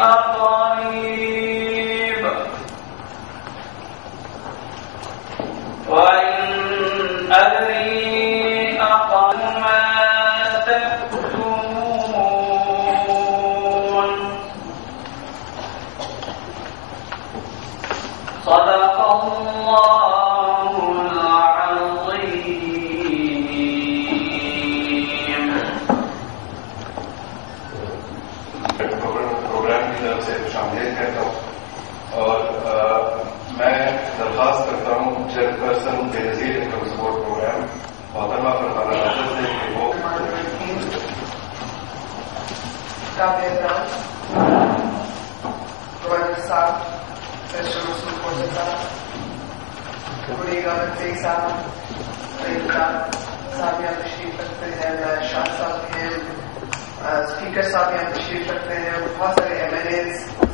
أقريب وإن أدري أقل ما تكتمون صدق الله العظيم. پروگرام کی طرف سے خوشامدید کہتا ہوں اور میں درخواست کرتا ہوں چیئرپرسن بے نظیر انکم سپورٹ پروگرام محترمہ فرحانہ راشد سے کہ وہ گورنر صاحب سیشن رسول کوٹر صاحب بڑی گورنر سے صاحب صاحب یہاں تشریف رکھتے ہیں، شاہ صاحب ہیں، اسپیکر صاحب یہاں تشریف رکھتے ہیں، بہت سارے ایم ایل اے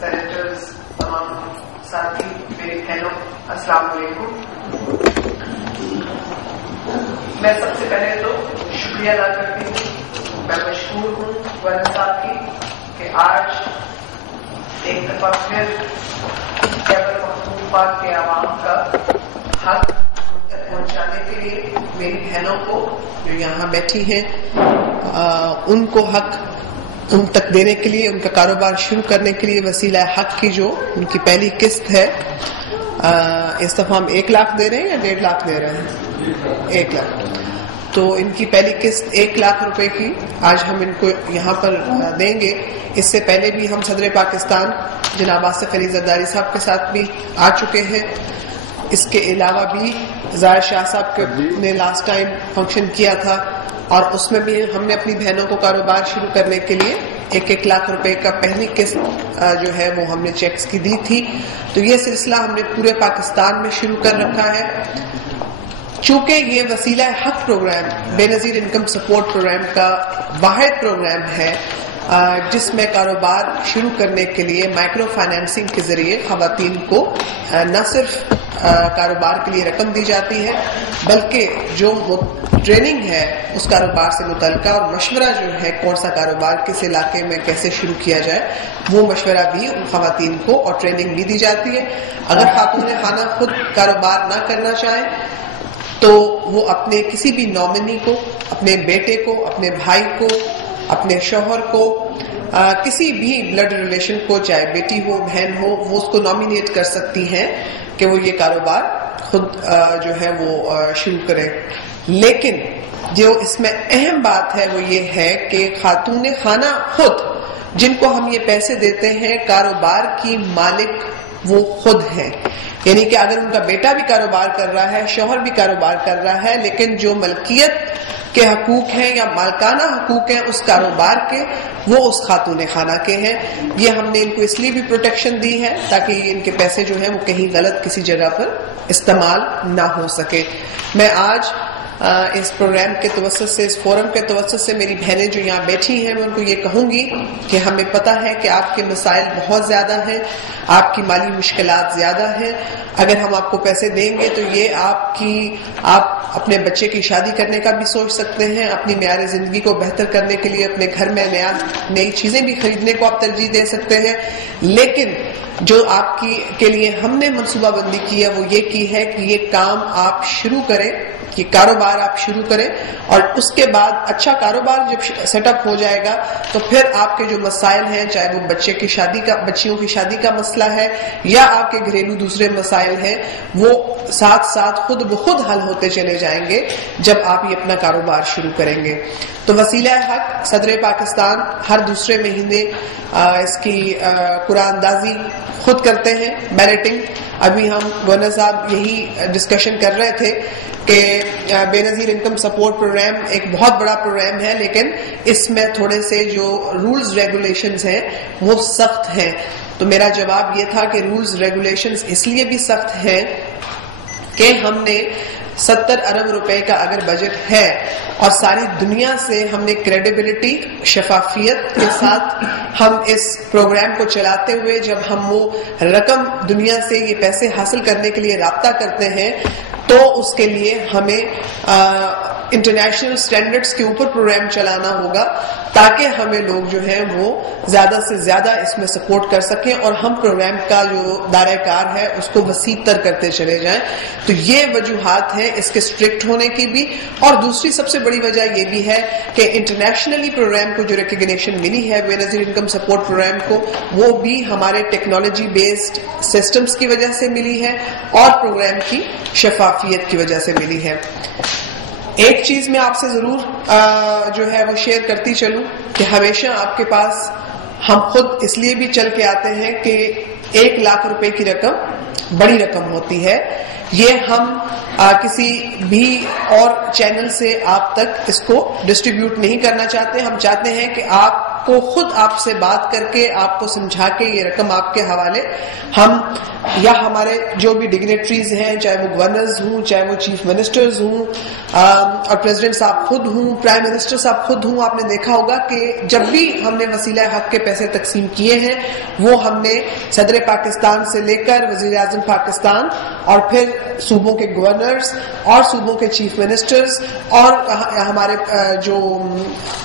سینیٹرز، تمام ساتھی، میری بہنوں، السلام علیکم. میں سب سے پہلے تو شکریہ ادا کرتی ہوں، میں مشکور ہوں گورنر صاحب کی کہ آج ایک دفعہ پھر خیبر پختونخوا کے عوام کا حق پہنچانے کے لیے میری بہنوں کو جو یہاں بیٹھی ہیں ان کو حق ان تک دینے کے لیے، ان کا کاروبار شروع کرنے کے لیے وسیلہ حق کی جو ان کی پہلی قسط ہے، اس دفعہ ہم 1 لاکھ دے رہے ہیں یا 1.5 لاکھ دے رہے ہیں؟ 1 لاکھ. تو ان کی پہلی قسط 1 لاکھ روپے کی آج ہم ان کو یہاں پر دیں گے. اس سے پہلے بھی ہم صدر پاکستان جناب آصف علی زرداری صاحب کے ساتھ بھی آ چکے ہیں. اس کے علاوہ بھی ظاہر شاہ صاحب نے لاسٹ ٹائم فنکشن کیا تھا اور اس میں بھی ہم نے اپنی بہنوں کو کاروبار شروع کرنے کے لیے 1 لاکھ روپے کا پہلی قسط جو ہے وہ ہم نے چیکس کی دی تھی. تو یہ سلسلہ ہم نے پورے پاکستان میں شروع کر رکھا ہے. چونکہ یہ وسیلہ حق پروگرام بے نظیر انکم سپورٹ پروگرام کا واحد پروگرام ہے جس میں کاروبار شروع کرنے کے لیے مائکرو فائنانسنگ کے ذریعے خواتین کو نہ صرف کاروبار کے لیے رقم دی جاتی ہے بلکہ جو ٹریننگ ہے اس کاروبار سے متعلقہ اور مشورہ جو ہے کون سا کاروبار کس علاقے میں کیسے شروع کیا جائے وہ مشورہ بھی ان خواتین کو اور ٹریننگ بھی دی جاتی ہے. اگر خاتون خانہ خود کاروبار نہ کرنا چاہیں تو وہ اپنے کسی بھی نامنی کو، اپنے بیٹے کو، اپنے بھائی کو، اپنے شوہر کو، کسی بھی بلڈ ریلیشن کو، چاہے بیٹی ہو بہن ہو، وہ اس کو نامینیٹ کر سکتی ہیں کہ وہ یہ کاروبار خود جو ہے وہ شروع کریں. لیکن جو اس میں اہم بات ہے وہ یہ ہے کہ خاتون خانہ خود جن کو ہم یہ پیسے دیتے ہیں کاروبار کی مالک وہ خود ہیں. یعنی کہ اگر ان کا بیٹا بھی کاروبار کر رہا ہے، شوہر بھی کاروبار کر رہا ہے، لیکن جو ملکیت کے حقوق ہیں یا مالکانہ حقوق ہیں اس کاروبار کے وہ اس خاتون خانہ کے ہیں. یہ ہم نے ان کو اس لیے بھی پروٹیکشن دی ہے تاکہ ان کے پیسے جو ہیں وہ کہیں غلط کسی جگہ پر استعمال نہ ہو سکے. میں آج اس پروگرام کے توسط سے، اس فورم کے توسط سے میری بہنیں جو یہاں بیٹھی ہیں میں ان کو یہ کہوں گی کہ ہمیں پتہ ہے کہ آپ کے مسائل بہت زیادہ ہیں، آپ کی مالی مشکلات زیادہ ہیں. اگر ہم آپ کو پیسے دیں گے تو یہ آپ اپنے بچے کی شادی کرنے کا بھی سوچ سکتے ہیں، اپنی معیار زندگی کو بہتر کرنے کے لیے اپنے گھر میں نئی چیزیں بھی خریدنے کو آپ ترجیح دے سکتے ہیں. لیکن جو آپ کے لیے ہم نے منصوبہ بندی کی ہے وہ یہ کی ہے کہ یہ کام آپ شروع کریں، یہ کاروبار آپ شروع کریں اور اس کے بعد اچھا کاروبار جب سیٹ اپ ہو جائے گا تو پھر آپ کے جو مسائل ہیں، چاہے وہ بچیوں کی شادی کا مسئلہ ہے یا آپ کے گھریلو دوسرے مسائل ہیں، وہ ساتھ ساتھ خود بخود حل ہوتے چلے جائیں گے جب آپ یہ اپنا کاروبار شروع کریں گے. تو وسیلہ حق صدر پاکستان ہر دوسرے مہینے اس کی قرآن اندازی خود کرتے ہیں، بیلٹنگ. ابھی ہم گورنر صاحب یہی ڈسکشن کر رہے تھے کہ بے نظیر انکم سپورٹ پروگرام ایک بہت بڑا پروگرام ہے لیکن اس میں تھوڑے سے جو رولز ریگولیشنز ہیں وہ سخت ہیں. تو میرا جواب یہ تھا کہ رولز ریگولیشنز اس لیے بھی سخت ہیں کہ ہم نے 70 ارب روپے کا اگر بجٹ ہے اور ساری دنیا سے ہم نے کریڈیبلٹی، شفافیت کے ساتھ ہم اس پروگرام کو چلاتے ہوئے جب ہم وہ رقم دنیا سے یہ پیسے حاصل کرنے کے لیے رابطہ کرتے ہیں تو اس کے لیے ہمیں انٹرنیشنل سٹینڈرڈز کے اوپر پروگرام چلانا ہوگا تاکہ ہمیں لوگ جو ہیں وہ زیادہ سے زیادہ اس میں سپورٹ کر سکیں اور ہم پروگرام کا جو دائرہ کار ہے اس کو وسیع تر کرتے چلے جائیں. تو یہ وجوہات ہیں اس کے اسٹرکٹ ہونے کی بھی. اور دوسری سب سے بڑی وجہ یہ بھی ہے کہ انٹرنیشنلی پروگرام کو جو ریکگنیشن ملی ہے بے نظیر انکم سپورٹ پروگرام کو, وہ بھی ہمارے ٹیکنالوجی بیسڈ سسٹمز کی وجہ سے ملی ہے اور پروگرام کی شفافیت کی وجہ سے ملی ہے. ایک چیز میں آپ سے ضرور جو ہے وہ شیئر کرتی چلوں کہ ہمیشہ آپ کے پاس ہم خود اس لیے بھی چل کے آتے ہیں کہ 1 لاکھ روپے کی رقم بڑی رقم ہوتی ہے. یہ ہم کسی بھی اور چینل سے آپ تک اس کو ڈسٹریبیوٹ نہیں کرنا چاہتے. ہم چاہتے ہیں کہ آپ کو خود آپ سے بات کر کے آپ کو سمجھا کے یہ رقم آپ کے حوالے ہم یا ہمارے جو بھی ڈگنیٹریز ہیں, چاہے وہ گورنرز ہوں, چاہے وہ چیف منسٹرز ہوں اور پریزیڈنٹ صاحب خود ہوں, پرائم منسٹر صاحب خود ہوں, آپ نے دیکھا ہوگا کہ جب بھی ہم نے وسیلہ حق کے پیسے تقسیم کیے ہیں وہ ہم نے صدر پاکستان سے لے کر وزیر اعظم پاکستان اور پھر صوبوں کے گورنرز اور صوبوں کے چیف منسٹرز اور ہمارے جو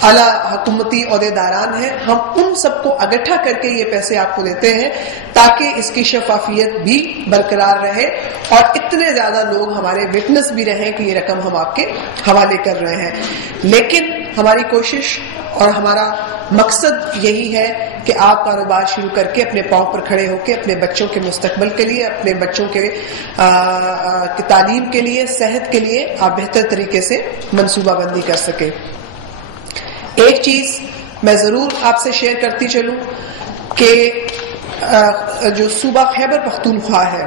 اعلیٰ حکومتی عہدیداران ہیں, ہم ان سب کو اکٹھا کر کے یہ پیسے آپ کو دیتے ہیں تاکہ اس کی شفافیت بھی برقرار رہے اور اتنے زیادہ لوگ ہمارے وٹنس بھی رہیں کہ یہ رقم ہم آپ کے حوالے کر رہے ہیں. لیکن ہماری کوشش اور ہمارا مقصد یہی ہے کہ آپ کاروبار شروع کر کے اپنے پاؤں پر کھڑے ہو کے اپنے بچوں کے مستقبل کے لیے, اپنے بچوں کے تعلیم کے لیے, صحت کے لیے آپ بہتر طریقے سے منصوبہ بندی کر سکیں. ایک چیز میں ضرور آپ سے شیئر کرتی چلوں کہ جو صوبہ خیبر پختونخوا ہے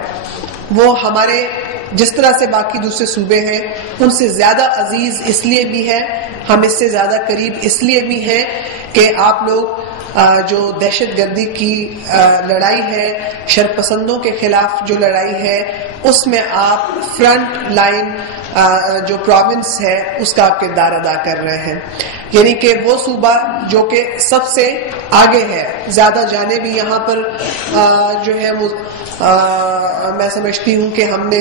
وہ ہمارے جس طرح سے باقی دوسرے صوبے ہیں ان سے زیادہ عزیز اس لیے بھی ہے, ہم اس سے زیادہ قریب اس لیے بھی ہیں کہ آپ لوگ جو دہشت گردی کی لڑائی ہے, شرپسندوں کے خلاف جو لڑائی ہے, اس میں آپ فرنٹ لائن جو پروونس ہے اس کا آپ کردار ادا کر رہے ہیں. یعنی کہ وہ صوبہ جو کہ سب سے آگے ہے, زیادہ جانے بھی یہاں پر جو ہے وہ میں سمجھتی ہوں کہ ہم نے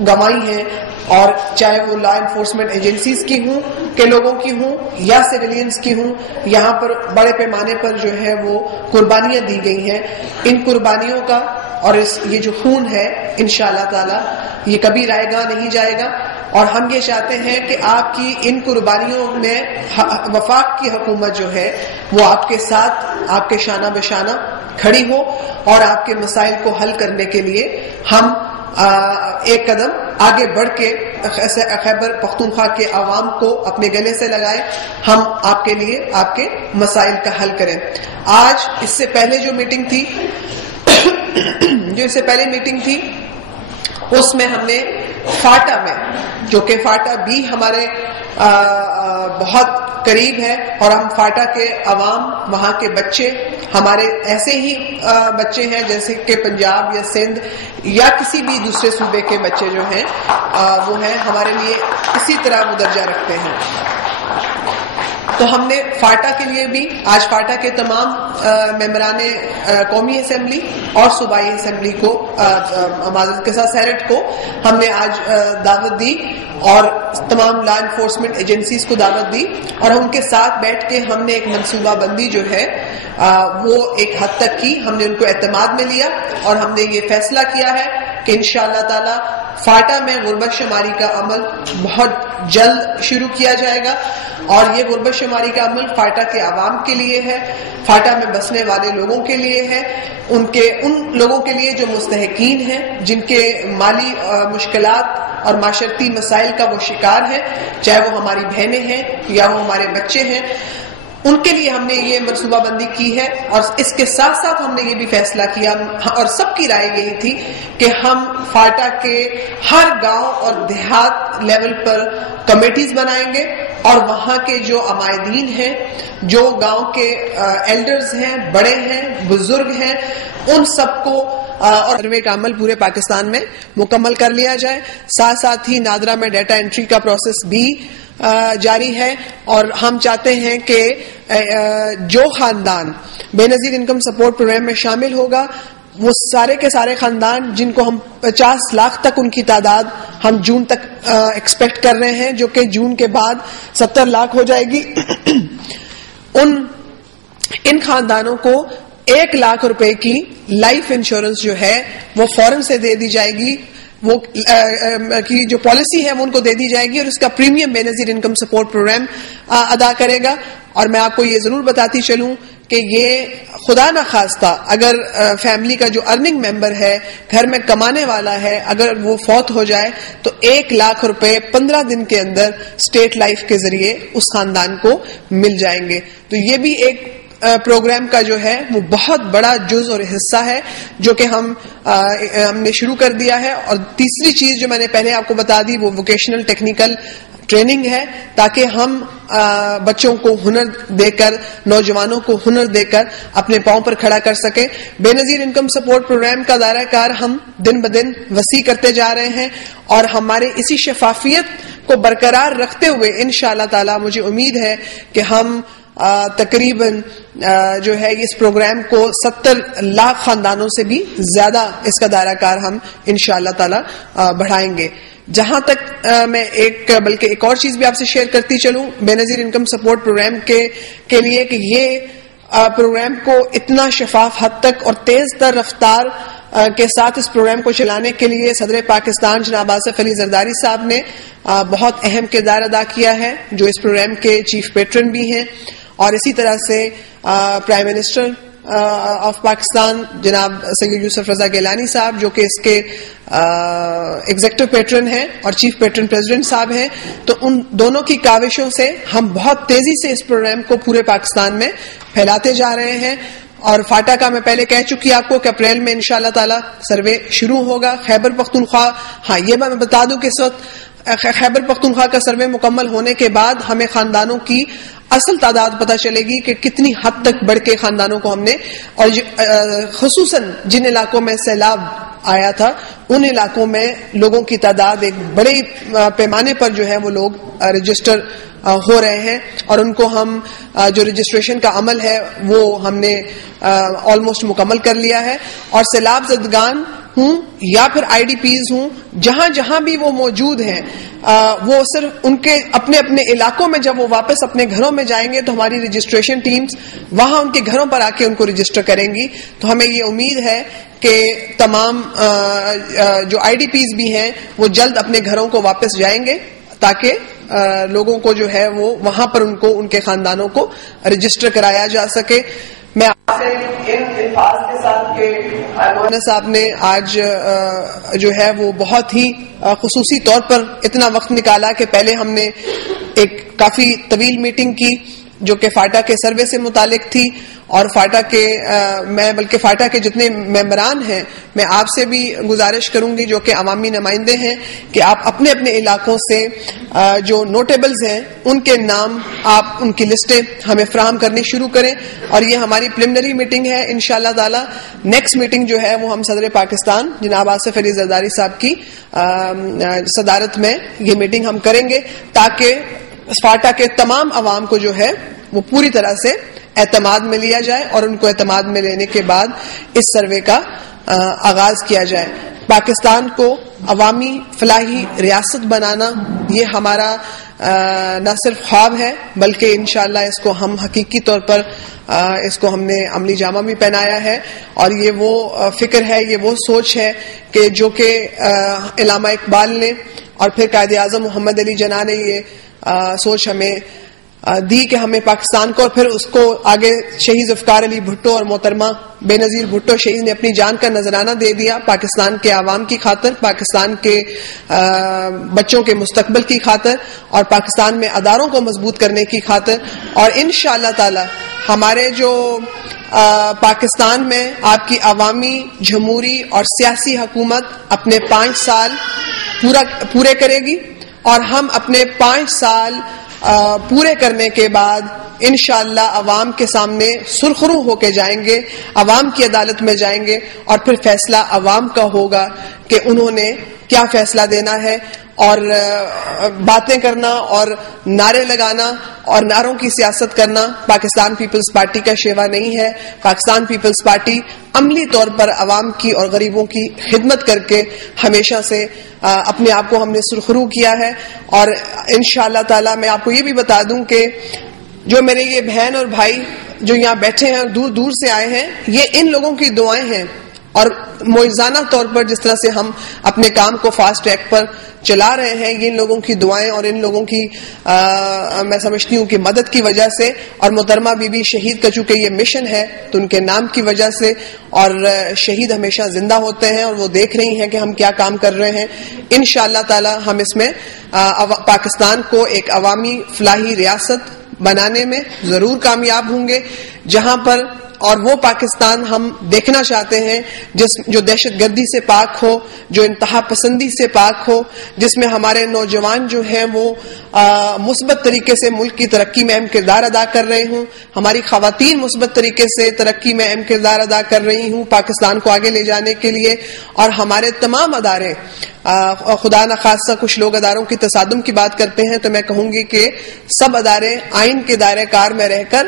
گنوائی ہیں, اور چاہے وہ لا انفورسمنٹ ایجنسیز کی ہوں کے لوگوں کی ہوں یا سویلینز کی ہوں, یہاں پر بڑے پیمانے پر جو ہے وہ قربانیاں دی گئی ہیں. ان قربانیوں کا اور یہ جو خون ہے انشاءاللہ تعالی یہ کبھی رائے گاہ نہیں جائے گا, اور ہم یہ چاہتے ہیں کہ آپ کی ان قربانیوں میں وفاق کی حکومت جو ہے وہ آپ کے ساتھ, آپ کے شانہ بشانہ کھڑی ہو اور آپ کے مسائل کو حل کرنے کے لیے ہم ایک قدم آگے بڑھ کے خیبر پختونخوا کے عوام کو اپنے گلے سے لگائے, ہم آپ کے لیے آپ کے مسائل کا حل کریں. آج اس سے پہلے جو میٹنگ تھی اس میں ہم نے فاٹا میں, جو کہ فاٹا بھی ہمارے بہت قریب ہے اور ہم فاٹا کے عوام, وہاں کے بچے ہمارے ایسے ہی بچے ہیں جیسے کہ پنجاب یا سندھ یا کسی بھی دوسرے صوبے کے بچے جو ہیں وہ ہیں ہمارے لیے اسی طرح مدرجہ رکھتے ہیں. تو ہم نے فاٹا کے لیے بھی آج فاٹا کے تمام ممبران قومی اسمبلی اور صوبائی اسمبلی کو معذرت کے ساتھ سینٹ کو ہم نے آج دعوت دی اور تمام لا انفورسمنٹ ایجنسیز کو دعوت دی, اور ان کے ساتھ بیٹھ کے ہم نے ایک منصوبہ بندی جو ہے وہ ایک حد تک کی, ہم نے ان کو اعتماد میں لیا اور ہم نے یہ فیصلہ کیا ہے کہ انشاءاللہ تعالی فاٹا میں غربت شماری کا عمل بہت جلد شروع کیا جائے گا, اور یہ غربت شماری کا عمل فاٹا کے عوام کے لیے ہے, فاٹا میں بسنے والے لوگوں کے لیے ہے, ان لوگوں کے لیے جو مستحقین ہیں, جن کے مالی مشکلات اور معاشرتی مسائل کا وہ شکار ہیں, چاہے وہ ہماری بہنیں ہیں یا وہ ہمارے بچے ہیں, ان کے لیے ہم نے یہ منصوبہ بندی کی ہے. اور اس کے ساتھ ساتھ ہم نے یہ بھی فیصلہ کیا اور سب کی رائے یہی تھی کہ ہم فاٹا کے ہر گاؤں اور دیہات لیول پر کمیٹیز بنائیں گے, اور وہاں کے جو عمائدین ہیں, جو گاؤں کے ایلڈرز ہیں, بڑے ہیں, بزرگ ہیں, ان سب کو اور سروے کا عمل پورے پاکستان میں مکمل کر لیا جائے. ساتھ ساتھ ہی نادرا میں ڈیٹا انٹری کا پروسیس بھی جاری ہے, اور ہم چاہتے ہیں کہ جو خاندان بے نظیر انکم سپورٹ پروگرام میں شامل ہوگا وہ سارے کے سارے خاندان جن کو ہم 50 لاکھ تک ان کی تعداد ہم جون تک ایکسپیکٹ کر رہے ہیں، جو کہ جون کے بعد 70 لاکھ ہو جائے گی. ان خاندانوں کو 1 لاکھ روپے کی لائف انشورنس جو ہے وہ فوراً سے دے دی جائے گی. وہ کی جو پالیسی ہے وہ ان کو دے دی جائے گی، اور اس کا پریمیم بے نظیر انکم سپورٹ پروگرام ادا کرے گا. اور میں آپ کو یہ ضرور بتاتی چلوں کہ یہ خدا نخواستہ اگر فیملی کا جو ارننگ ممبر ہے، گھر میں کمانے والا ہے، اگر وہ فوت ہو جائے تو 1 لاکھ روپے 15 دن کے اندر اسٹیٹ لائف کے ذریعے اس خاندان کو مل جائیں گے. تو یہ بھی ایک پروگرام کا جو ہے وہ بہت بڑا جز اور حصہ ہے جو کہ ہم نے شروع کر دیا ہے. اور تیسری چیز جو میں نے پہلے آپ کو بتا دی وہ ووکیشنل ٹیکنیکل ٹریننگ ہے، تاکہ ہم بچوں کو ہنر دے کر، نوجوانوں کو ہنر دے کر اپنے پاؤں پر کھڑا کر سکیں. بے نظیر انکم سپورٹ پروگرام کا دائرہ کار ہم دن بدن وسیع کرتے جا رہے ہیں، اور ہمارے اسی شفافیت کو برقرار رکھتے ہوئے انشاءاللہ تعالی مجھے امید ہے کہ ہم تقریباً جو ہے اس پروگرام کو 70 لاکھ خاندانوں سے بھی زیادہ اس کا دائرہ کار ہم انشاءاللہ تعالی بڑھائیں گے. جہاں تک میں بلکہ ایک اور چیز بھی آپ سے شیئر کرتی چلوں بے نظیر انکم سپورٹ پروگرام کے لیے، کہ یہ پروگرام کو اتنا شفاف حد تک اور تیز تر رفتار کے ساتھ اس پروگرام کو چلانے کے لیے صدر پاکستان جناب آصف علی زرداری صاحب نے بہت اہم کردار ادا کیا ہے، جو اس پروگرام کے چیف پیٹرن بھی ہیں. اور اسی طرح سے پرائم منسٹر آف پاکستان جناب سید یوسف رضا گیلانی صاحب، جو کہ اس کے ایگزیکٹو پیٹرن ہیں اور چیف پیٹرن پریزیڈنٹ صاحب ہیں. تو ان دونوں کی کاوشوں سے ہم بہت تیزی سے اس پروگرام کو پورے پاکستان میں پھیلاتے جا رہے ہیں. اور فاٹا کا میں پہلے کہہ چکی آپ کو کہ اپریل میں انشاءاللہ تعالی سروے شروع ہوگا. خیبر پختونخوا، ہاں یہ میں بتا دوں کہ اس وقت خیبر پختونخوا کا سروے مکمل ہونے کے بعد ہمیں خاندانوں کی اصل تعداد پتہ چلے گی کہ کتنی حد تک بڑھ کے خاندانوں کو ہم نے، اور خصوصاً جن علاقوں میں سیلاب آیا تھا ان علاقوں میں لوگوں کی تعداد ایک بڑے پیمانے پر جو ہے وہ لوگ رجسٹر ہو رہے ہیں، اور ان کو ہم جو رجسٹریشن کا عمل ہے وہ ہم نے آلموسٹ مکمل کر لیا ہے. اور سیلاب زدگان ہوں یا پھر آئی ڈی پیز ہوں، جہاں جہاں بھی وہ موجود ہیں، وہ صرف ان کے اپنے اپنے علاقوں میں جب وہ واپس اپنے گھروں میں جائیں گے تو ہماری رجسٹریشن ٹیمز وہاں ان کے گھروں پر آ کے ان کو رجسٹر کریں گی. تو ہمیں یہ امید ہے کہ تمام جو آئی ڈی پیز بھی ہیں وہ جلد اپنے گھروں کو واپس جائیں گے، تاکہ لوگوں کو جو ہے وہ وہاں پر ان کو ان کے خاندانوں کو رجسٹر کرایا جا سکے. میں آپ سے ان الفاظ کے ساتھ کہ مولانا صاحب نے آج جو ہے وہ بہت ہی خصوصی طور پر اتنا وقت نکالا کہ پہلے ہم نے ایک کافی طویل میٹنگ کی جو کہ فاٹا کے سروے سے متعلق تھی، اور فاٹا کے بلکہ فاٹا کے جتنے ممبران ہیں میں آپ سے بھی گزارش کروں گی جو کہ عوامی نمائندے ہیں کہ آپ اپنے اپنے علاقوں سے جو نوٹیبلز ہیں ان کے نام آپ ان کی لسٹیں ہمیں فراہم کرنی شروع کریں. اور یہ ہماری پریلیمنری میٹنگ ہے. انشاءاللہ تعالی نیکسٹ میٹنگ جو ہے وہ ہم صدر پاکستان جناب آصف علی زرداری صاحب کی صدارت میں یہ میٹنگ ہم کریں گے، تاکہ فاٹا کے تمام عوام کو جو ہے وہ پوری طرح سے اعتماد میں لیا جائے، اور ان کو اعتماد میں لینے کے بعد اس سروے کا آغاز کیا جائے. پاکستان کو عوامی فلاحی ریاست بنانا یہ ہمارا نہ صرف خواب ہے بلکہ انشاءاللہ اس کو ہم حقیقی طور پر اس کو ہم نے عملی جامہ بھی پہنایا ہے. اور یہ وہ فکر ہے، یہ وہ سوچ ہے کہ جو کہ علامہ اقبال نے اور پھر قائد اعظم محمد علی جناح نے یہ سوچ ہمیں دی کہ ہمیں پاکستان کو، اور پھر اس کو آگے شہید ذوالفقار علی بھٹو اور محترمہ بے نظیر بھٹو شہید نے اپنی جان کا نذرانہ دے دیا پاکستان کے عوام کی خاطر، پاکستان کے بچوں کے مستقبل کی خاطر، اور پاکستان میں اداروں کو مضبوط کرنے کی خاطر. اور انشاءاللہ تعالی ہمارے جو پاکستان میں آپ کی عوامی جمہوری اور سیاسی حکومت اپنے 5 سال پورے کرے گی، اور ہم اپنے 5 سال پورے کرنے کے بعد انشاءاللہ عوام کے سامنے سرخرو ہو کے جائیں گے، عوام کی عدالت میں جائیں گے، اور پھر فیصلہ عوام کا ہوگا کہ انہوں نے کیا فیصلہ دینا ہے. اور باتیں کرنا اور نعرے لگانا اور نعروں کی سیاست کرنا پاکستان پیپلز پارٹی کا شیوا نہیں ہے. پاکستان پیپلز پارٹی عملی طور پر عوام کی اور غریبوں کی خدمت کر کے ہمیشہ سے اپنے آپ کو ہم نے سرخرو کیا ہے. اور انشاءاللہ تعالی میں آپ کو یہ بھی بتا دوں کہ جو میرے یہ بہن اور بھائی جو یہاں بیٹھے ہیں اور دور دور سے آئے ہیں، یہ ان لوگوں کی دعائیں ہیں. اور معجزانہ طور پر جس طرح سے ہم اپنے کام کو فاسٹ ٹریک پر چلا رہے ہیں، یہ ان لوگوں کی دعائیں اور ان لوگوں کی میں سمجھتی ہوں کہ مدد کی وجہ سے، اور محترمہ بی بی شہید کا چونکہ یہ مشن ہے تو ان کے نام کی وجہ سے، اور شہید ہمیشہ زندہ ہوتے ہیں اور وہ دیکھ رہی ہیں کہ ہم کیا کام کر رہے ہیں. انشاءاللہ تعالی ہم اس میں پاکستان کو ایک عوامی فلاحی ریاست بنانے میں ضرور کامیاب ہوں گے، جہاں پر اور وہ پاکستان ہم دیکھنا چاہتے ہیں جو دہشت گردی سے پاک ہو، جو انتہا پسندی سے پاک ہو، جس میں ہمارے نوجوان جو ہیں وہ مثبت طریقے سے ملک کی ترقی میں اہم کردار ادا کر رہے ہوں، ہماری خواتین مثبت طریقے سے ترقی میں اہم کردار ادا کر رہی ہوں پاکستان کو آگے لے جانے کے لیے. اور ہمارے تمام ادارے، خدا نخواستہ کچھ لوگ اداروں کی تصادم کی بات کرتے ہیں، تو میں کہوں گی کہ سب ادارے آئین کے دائرہ کار میں رہ کر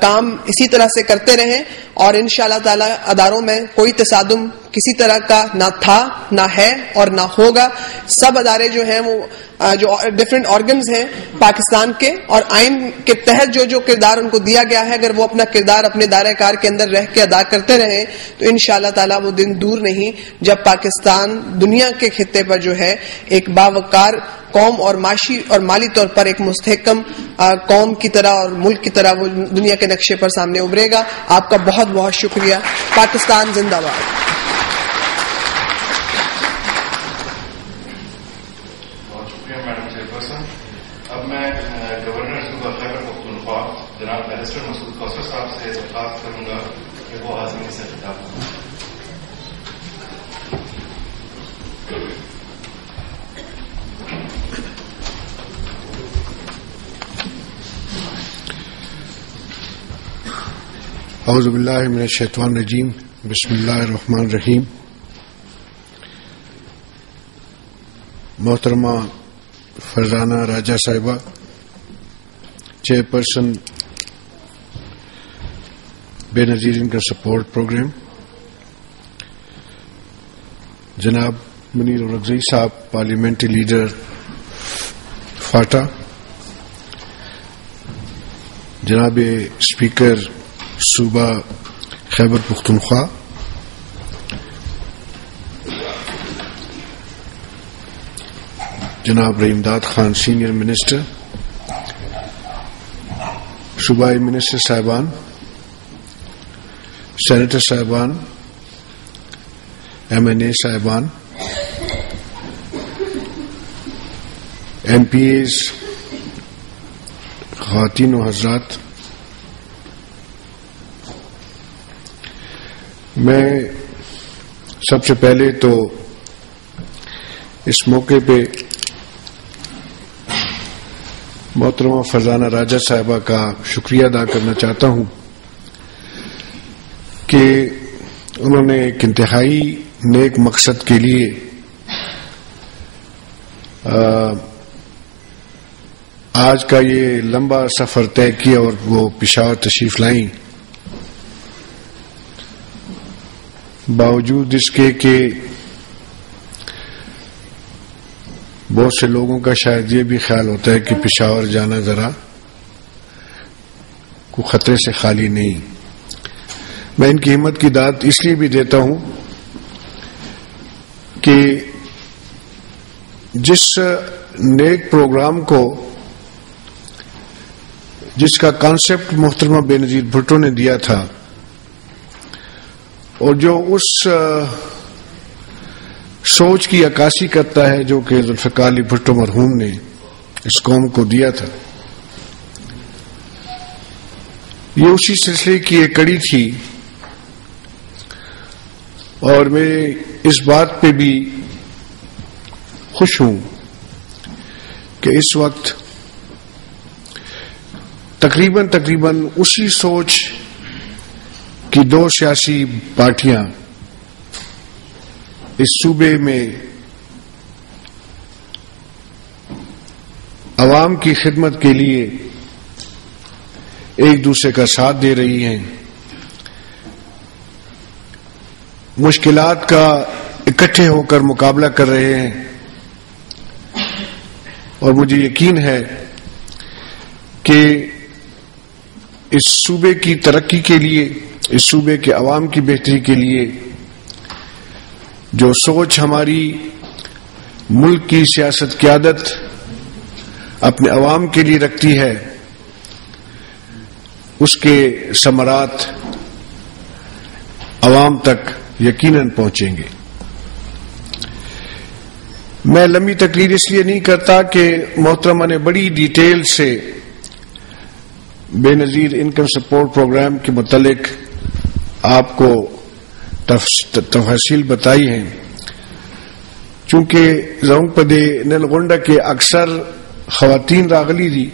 کام اسی طرح سے کرتے رہیں. اور انشاءاللہ تعالی اداروں میں کوئی تصادم کسی طرح کا نہ تھا، نہ ہے اور نہ ہوگا. سب ادارے جو ہیں وہ جو ڈفرینٹ آرگنز ہیں پاکستان کے، اور آئین کے تحت جو کردار ان کو دیا گیا ہے، اگر وہ اپنا کردار اپنے دائرہ کار کے اندر رہ کے ادا کرتے رہیں تو انشاءاللہ تعالی وہ دن دور نہیں جب پاکستان دنیا کے خطے پر جو ہے ایک باوقار قوم اور معاشی اور مالی طور پر ایک مستحکم قوم کی طرح اور ملک کی طرح وہ دنیا کے نقشے پر سامنے ابھرے گا. آپ کا بہت بہت شکریہ. پاکستان زندہ باد. بہت شکریہ میڈم چیئر پرسن. اب میں گورنر صوبہ خیبر پختونخوا جناب بیرسٹر مسعود کوثر صاحب سے درخواست کروں گا کہ وہ حاضرین سے خطاب کریں. اعوذ باللہ من الشیطان الرجیم. بسم اللہ الرحمن الرحیم. محترمہ فرزانہ راجہ صاحبہ، چیئر پرسن بے نظیر ان کا سپورٹ پروگرام، جناب منیر اورکزئی صاحب پارلیمنٹری لیڈر فاٹا، جناب اسپیکر صوبہ خیبر پختونخوا، جناب رحیم داد خان سینئر منسٹر، صوبائی منسٹر صاحبان، سینیٹر صاحبان، ایم این اے صاحبان، ایم پی ایز، خواتین و حضرات، میں سب سے پہلے تو اس موقع پہ محترمہ فرزانہ راجہ صاحبہ کا شکریہ ادا کرنا چاہتا ہوں کہ انہوں نے ایک انتہائی نیک مقصد کے لیے آج کا یہ لمبا سفر طے کیا اور وہ پشاور تشریف لائیں، باوجود اس کے کہ بہت سے لوگوں کا شاید یہ بھی خیال ہوتا ہے کہ پشاور جانا ذرا کوئی خطرے سے خالی نہیں. میں ان کی ہمت کی داد اس لیے بھی دیتا ہوں کہ جس نیک پروگرام کو، جس کا کانسیپٹ محترمہ بے نظیر بھٹو نے دیا تھا اور جو اس سوچ کی عکاسی کرتا ہے جو کہ ذوالفقار علی بھٹو مرحوم نے اس قوم کو دیا تھا، یہ اسی سلسلے کی ایک کڑی تھی. اور میں اس بات پہ بھی خوش ہوں کہ اس وقت تقریباً اسی سوچ کی دو سیاسی پارٹیاں اس صوبے میں عوام کی خدمت کے لیے ایک دوسرے کا ساتھ دے رہی ہیں، مشکلات کا اکٹھے ہو کر مقابلہ کر رہے ہیں، اور مجھے یقین ہے کہ اس صوبے کی ترقی کے لیے، اس صوبے کے عوام کی بہتری کے لیے جو سوچ ہماری ملک کی سیاست قیادت اپنے عوام کے لیے رکھتی ہے، اس کے ثمرات عوام تک یقیناً پہنچیں گے۔ میں لمبی تقریر اس لیے نہیں کرتا کہ محترمہ نے بڑی ڈیٹیل سے بے نظیر انکم سپورٹ پروگرام کے متعلق آپ کو تفصیل بتائی ہیں۔ چونکہ زونگ پدے نلگونڈا کے اکثر خواتین راغلی دی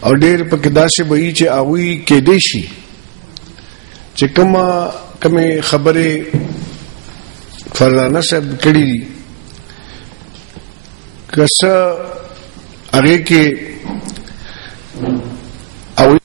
اور ډېر پکې داسې به وي چې هغوی کېدی شي چې کومې خبرې فرزانه صاحب کړي دي که څه هغې کې هغوی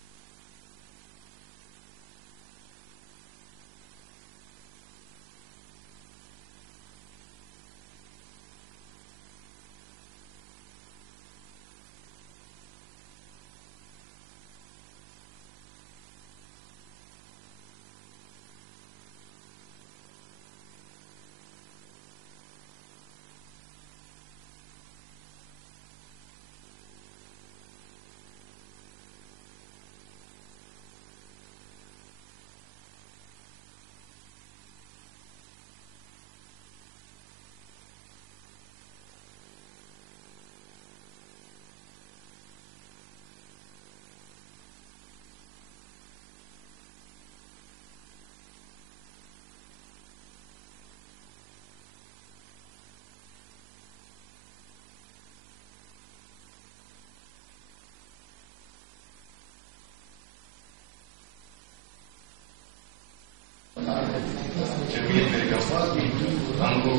ہم کو